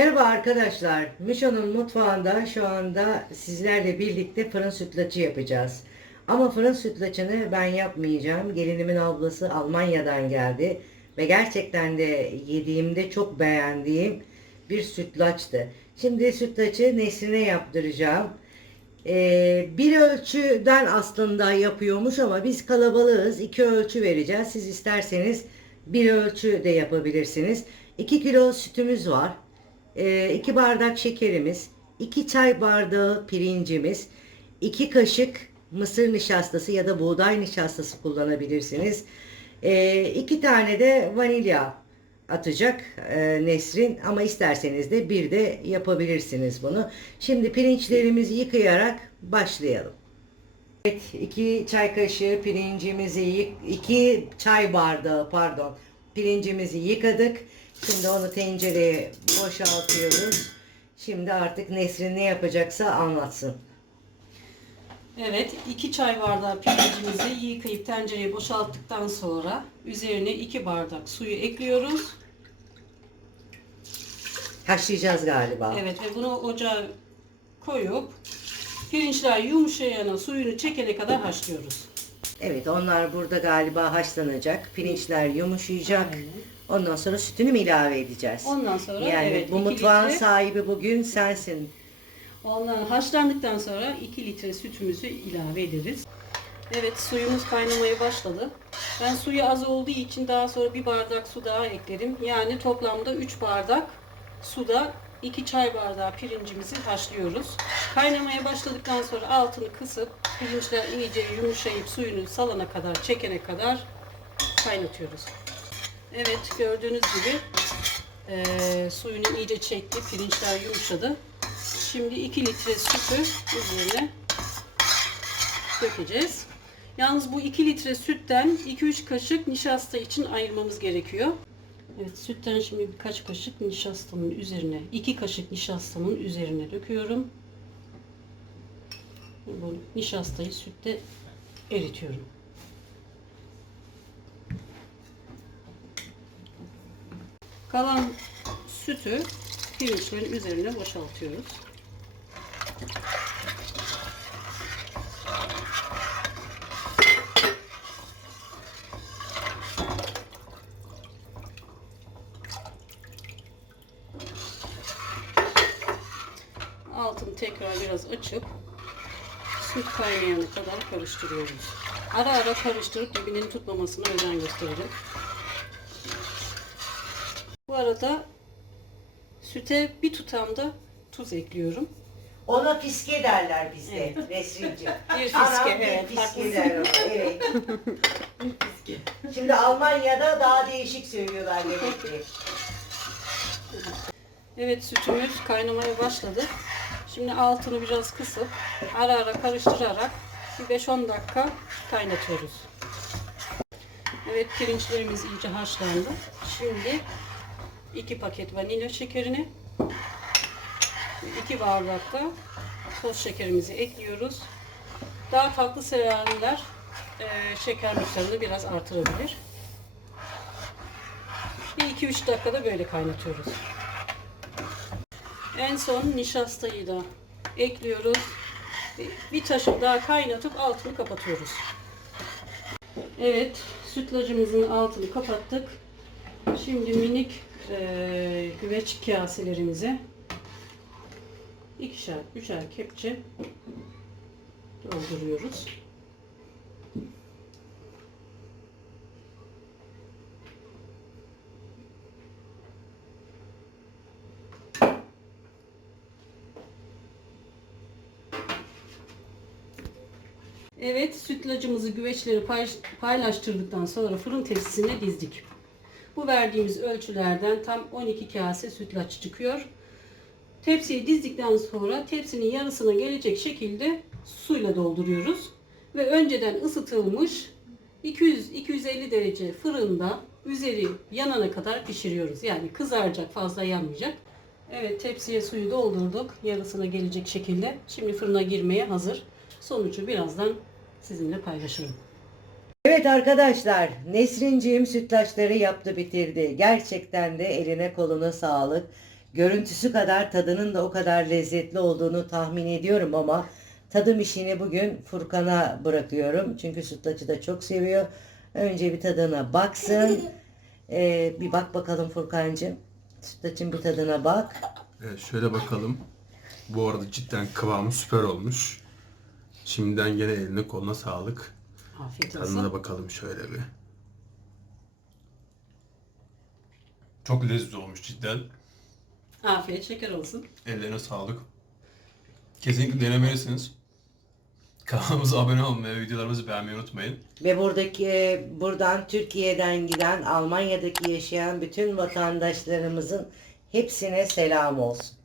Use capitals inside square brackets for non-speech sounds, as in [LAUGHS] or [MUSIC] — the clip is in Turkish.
Merhaba arkadaşlar. Mişo'nun mutfağında şu anda sizlerle birlikte fırın sütlaçı yapacağız. Ama fırın sütlaçını ben yapmayacağım. Gelinimin ablası Almanya'dan geldi. Ve gerçekten de yediğimde çok beğendiğim bir sütlaçtı. Şimdi sütlaçı Nesrin'e yaptıracağım. Ee, bir ölçüden aslında yapıyormuş ama biz kalabalığız. iki ölçü vereceğiz. Siz isterseniz bir ölçü de yapabilirsiniz. 2 kilo sütümüz var. 2 bardak şekerimiz, 2 çay bardağı pirincimiz, 2 kaşık mısır nişastası ya da buğday nişastası kullanabilirsiniz. 2 tane de vanilya atacak e, Nesrin ama isterseniz de bir de yapabilirsiniz bunu. Şimdi pirinçlerimizi yıkayarak başlayalım. Evet, 2 çay kaşığı pirincimizi, 2 çay bardağı pardon pirincimizi yıkadık. Şimdi onu tencereye boşaltıyoruz. Şimdi artık Nesrin ne yapacaksa anlatsın. Evet, 2 çay bardağı pirincimizi yıkayıp tencereye boşalttıktan sonra üzerine 2 bardak suyu ekliyoruz. Haşlayacağız galiba. Evet ve bunu ocağa koyup pirinçler yumuşayana suyunu çekene kadar haşlıyoruz. Evet onlar burada galiba haşlanacak. Pirinçler yumuşayacak. Ondan sonra sütünü mü ilave edeceğiz? Ondan sonra yani evet, bu iki mutfağın litre- sahibi bugün sensin. Ondan haşlandıktan sonra 2 litre sütümüzü ilave ederiz. Evet suyumuz kaynamaya başladı. Ben suyu az olduğu için daha sonra bir bardak su daha ekledim. Yani toplamda 3 bardak suda 2 çay bardağı pirincimizi haşlıyoruz. Kaynamaya başladıktan sonra altını kısıp pirinçler iyice yumuşayıp suyunu salana kadar çekene kadar kaynatıyoruz. Evet gördüğünüz gibi eee suyunu iyice çekti. Pirinçler yumuşadı. Şimdi 2 litre sütü üzerine dökeceğiz. Yalnız bu 2 litre sütten 2-3 kaşık nişasta için ayırmamız gerekiyor. Evet sütten şimdi birkaç kaşık nişastamın üzerine, 2 kaşık nişastamın üzerine döküyorum. Bu nişastayı sütte eritiyorum. Kalan sütü pirinçlerin üzerine boşaltıyoruz. Altını tekrar biraz açıp süt kaynayana kadar karıştırıyoruz. Ara ara karıştırıp dibinin tutmamasına özen gösterelim. Arada süte bir tutam da tuz ekliyorum. Ona fiske derler bizde Evet. Nesrin'ciğim. [LAUGHS] Bir fiske, Anam evet, bir fiske haklısın. der ona. Evet. [LAUGHS] Şimdi Almanya'da daha değişik söylüyorlar demek ki. Evet sütümüz kaynamaya başladı. Şimdi altını biraz kısıp ara ara karıştırarak bir 5-10 dakika kaynatıyoruz. Evet pirinçlerimiz iyice haşlandı. Şimdi 2 paket vanilya şekerini 2 bardak da toz şekerimizi ekliyoruz. Daha tatlı sevenler e, şeker miktarını biraz artırabilir. Bir 2-3 dakikada böyle kaynatıyoruz. En son nişastayı da ekliyoruz. Bir- taşık daha kaynatıp altını kapatıyoruz. Evet, sütlacımızın altını kapattık. Şimdi minik eee güveç kaselerimize ikişer, üçer kepçe dolduruyoruz. Evet, sütlacımızı güveçleri pay- paylaştırdıktan sonra fırın tepsisine dizdik. Bu verdiğimiz ölçülerden tam 12 kase sütlaç çıkıyor. Tepsiyi dizdikten sonra tepsinin yarısına gelecek şekilde suyla dolduruyoruz. Ve önceden ısıtılmış 200-250 derece fırında üzeri yanana kadar pişiriyoruz. Yani kızaracak fazla yanmayacak. Evet tepsiye suyu doldurduk. Yarısına gelecek şekilde. Şimdi fırına girmeye hazır. Sonucu birazdan sizinle paylaşırım. Evet arkadaşlar, Nesrinciğim sütlaçları yaptı bitirdi. Gerçekten de eline koluna sağlık. görüntüsü kadar tadının da o kadar lezzetli olduğunu tahmin ediyorum ama tadım işini bugün Furkan'a bırakıyorum. Çünkü sütlacı da çok seviyor. Önce bir tadına baksın. Ee, bir bak bakalım Furkan'cığım. Sütlacın bir tadına bak. Evet şöyle bakalım. Bu arada cidden kıvamı süper olmuş. Şimdiden gene eline koluna sağlık. Afiyet Tadına olsun. da bakalım şöyle bir. Çok lezzetli olmuş cidden. Afiyet şeker olsun. Ellerine sağlık. Kesinlikle denemelisiniz. Kanalımıza abone olmayı, videolarımızı beğenmeyi unutmayın. Ve buradaki buradan Türkiye'den giden Almanya'daki yaşayan bütün vatandaşlarımızın hepsine selam olsun.